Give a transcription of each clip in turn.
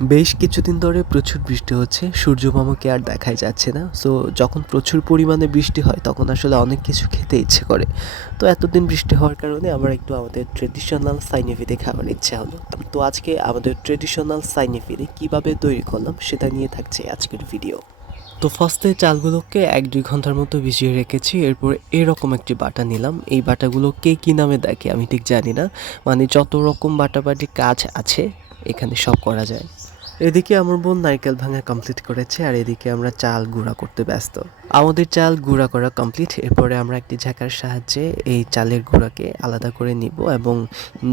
বেশ কিছুদিন ধরে প্রচুর বৃষ্টি হচ্ছে, সূর্যমামাকে আর দেখাই যাচ্ছে না। সো যখন প্রচুর পরিমাণে বৃষ্টি হয়, তখন আসলে অনেক কিছু খেতে ইচ্ছে করে। তো এতদিন বৃষ্টি হওয়ার কারণে আমার একটু আমাদের ট্রেডিশনাল সাইনেফিতে খাবার ইচ্ছা হলো। তো আজকে আমাদের ট্রেডিশনাল সাইনেফিতে কীভাবে তৈরি করলাম, সেটা নিয়ে থাকছে আজকের ভিডিও তো ফার্স্টে চালগুলোকে এক দুই ঘণ্টার মতো ভিজিয়ে রেখেছি, এরপর এরকম একটি বাটা নিলাম। এই বাটাগুলো কে কী নামে দেখে আমি ঠিক জানি না। মানে যত রকম বাটাবাটি কাজ আছে, এখানে সব করা যায়। এদিকে আমার বোন নারকেল ভাঙা কমপ্লিট করেছে আর এদিকে আমরা চাল গুঁড়া করতে ব্যস্ত। আমাদের চাল গুঁড়া করা কমপ্লিট এরপরে আমরা একটি ঝাঁকার সাহায্যে এই চালের গুঁড়াকে আলাদা করে নিব এবং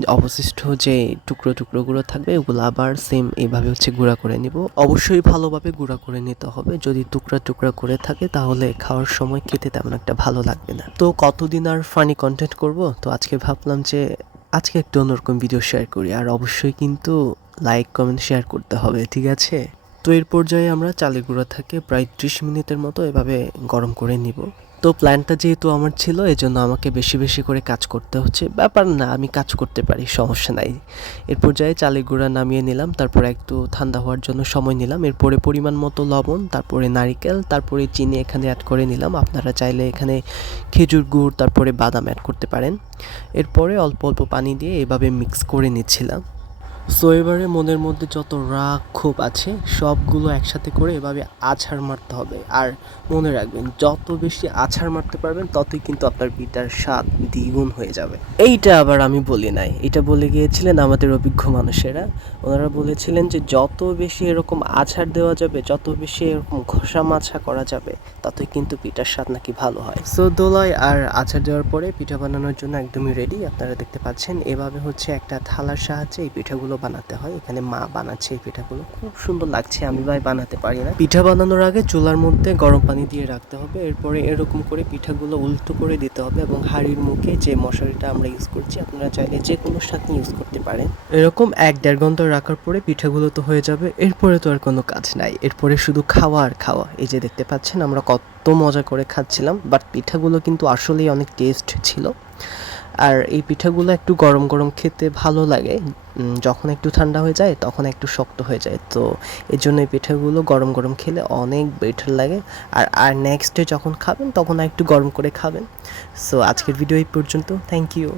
অবশিষ্ট যে টুকরো টুকরোগুলো থাকবে, ওগুলো আবার সেম এইভাবে হচ্ছে গুঁড়া করে নিব। অবশ্যই ভালোভাবে গুঁড়া করে নিতে হবে। যদি টুকরা টুকরা করে থাকে, তাহলে খাওয়ার সময় খেতে তেমন একটা ভালো লাগবে না। তো কতদিন আর ফানি কন্টেন্ট করব? তো আজকে ভাবলাম যে, আজকে একটু অন্যরকম ভিডিও শেয়ার করি। আর অবশ্যই কিন্তু লাইক কমেন্ট শেয়ার করতে হবে, ঠিক আছে? তো এর পর্যায়ে আমরা চালের গুঁড়া থেকে প্রায় ত্রিশ মিনিটের মতো এভাবে গরম করে নিব। তো প্ল্যানটা যেহেতু আমার ছিল, এজন্য আমাকে বেশি বেশি করে কাজ করতে হচ্ছে। ব্যাপার না, আমি কাজ করতে পারি, সমস্যা নাই। এর পর্যায়ে চালের গুঁড়া নামিয়ে নিলাম, তারপরে একটু ঠান্ডা হওয়ার জন্য সময় নিলাম। এরপরে পরিমাণ মতো লবণ, তারপরে নারিকেল, তারপরে চিনি এখানে অ্যাড করে নিলাম। আপনারা চাইলে এখানে খেজুর গুড়, তারপরে বাদাম অ্যাড করতে পারেন। এরপরে অল্প অল্প পানি দিয়ে এভাবে মিক্স করে নিচ্ছিলাম। সো এবারে মনের মধ্যে যত রাগ, ক্ষোভ আছে, সবগুলো একসাথে করে এভাবে আছাড় মারতে হবে। আর মনে রাখবেন, যত বেশি আছাড় মারতে পারবেন, ততই কিন্তু আপনার পিঠার স্বাদ দ্বিগুণ হয়ে যাবে। এইটা আবার আমি বলি নাই। এটা বলে গিয়েছিলেন আমাদের অভিজ্ঞ মানুষেরা। ওনারা বলেছিলেন যে, যত বেশি এরকম আছাড় দেওয়া যাবে, যত বেশি এরকম ঘষা মাছা করা যাবে, ততই কিন্তু পিঠার স্বাদ নাকি ভালো হয়। সো দোলাই আর আছাড় দেওয়ার পরে পিঠা বানানোর জন্য একদমই রেডি আপনারা দেখতে পাচ্ছেন, এভাবে হচ্ছে একটা থালার সাহায্যে এই পিঠাগুলো বানাতে হয়। এখানে মা বানাচ্ছে এই পিঠাগুলো। খুব সুন্দর লাগছে, আমি ভাই বানাতে পারি না। পিঠা বানানোর আগে চুলার মধ্যে গরম পানি দিয়ে রাখতে হবে। এরপরে এরকম করে পিঠাগুলো উল্টো করে দিতে হবে এবং হাঁড়ির মুখে যে মশারিটা আমরা ইউজ করছি, আপনারা চাইলে যে কোনো সাথে ইউজ করতে পারেন। এরকম এক দেড় ঘণ্টা রাখার পরে পিঠাগুলো তো হয়ে যাবে। এরপরে তো আর কোনো কাজ নাই। এরপরে শুধু খাওয়া আর খাওয়া। এই যে দেখতে পাচ্ছেন, আমরা কত মজা করে খাচ্ছিলাম। বাট পিঠাগুলো কিন্তু আসলেই অনেক টেস্ট ছিল। আর এই পিঠাগুলো একটু গরম গরম খেতে ভালো লাগে। যখন একটু ঠান্ডা হয়ে যায়, তখন একটু শক্ত হয়ে যায়। তো এই জন্য এই পিঠাগুলো গরম গরম খেলে অনেক বেটার লাগে। আর আর নেক্সট ডে যখন খাবেন, তখন একটু গরম করে খাবেন। সো আজকের ভিডিও এই পর্যন্ত। Thank you